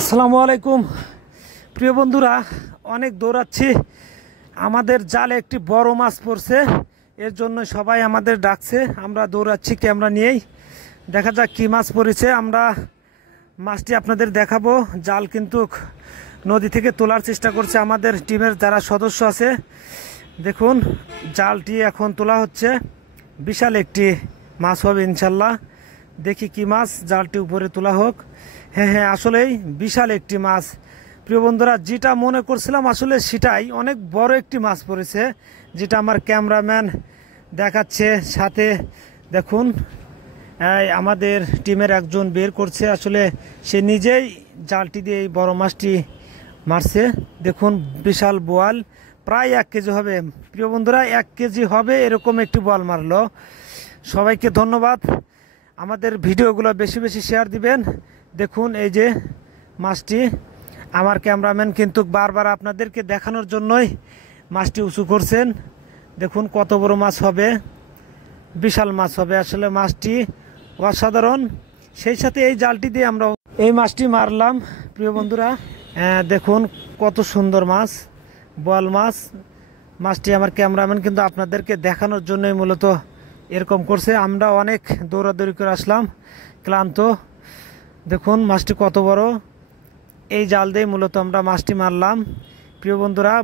আসসালামু আলাইকুম প্রিয় বন্ধুরা, অনেক দৌড়াচ্ছি, আমাদের জালে একটি বড় মাছ পড়ছে, এর জন্য সবাই আমাদের ডাকছে। আমরা দৌড়াচ্ছি ক্যামেরা নিয়েই, দেখা যাক কী মাছ পড়েছে। আমরা মাছটি আপনাদের দেখাবো। জাল কিন্তু নদী থেকে তোলার চেষ্টা করছে আমাদের টিমের যারা সদস্য আছে। দেখুন, জালটি এখন তোলা হচ্ছে, বিশাল একটি মাছ হবে ইনশাল্লাহ। দেখি কি মাছ, জালটি উপরে তোলা হোক। হ্যাঁ, আসলেই বিশাল একটি মাছ। প্রিয় বন্ধুরা, যেটা মনে করছিলাম আসলে সেটাই, অনেক বড় একটি মাছ পড়েছে, যেটা আমার ক্যামেরাম্যান দেখাচ্ছে। সাথে দেখুন, আমাদের টিমের একজন বের করছে, আসলে সে নিজেই জালটি দিয়ে এই বড় মাছটি মারছে। দেখুন, বিশাল বোয়াল, প্রায় 1 কেজি হবে। প্রিয় বন্ধুরা, 1 কেজি হবে এরকম একটি বোয়াল মারলো। সবাইকে ধন্যবাদ। আমাদের ভিডিওগুলো বেশি বেশি শেয়ার দিবেন। দেখুন, এই যে মাছটি, আমার ক্যামেরাম্যান কিন্তু বারবার আপনাদেরকে দেখানোর জন্যই মাছটি উঁচু করছেন। দেখুন কত বড় মাছ হবে, বিশাল মাছ হবে আসলে। মাছটি অসাধারণ। সেই সাথে এই জালটি দিয়ে আমরা এই মাছটি মারলাম। প্রিয় বন্ধুরা, দেখুন কত সুন্দর মাছ, বোয়াল মাছ। মাছটি আমার ক্যামেরাম্যান কিন্তু আপনাদেরকে দেখানোর জন্যই মূলত এরকম করছে। আমরা অনেক দৌড়াদৌড়ি করে আসলাম, ক্লান্ত। দেখুন মাছটি কত বড়, এই জাল দিয়ে মূলত আমরা মাছটি মারলাম। প্রিয় বন্ধুরা,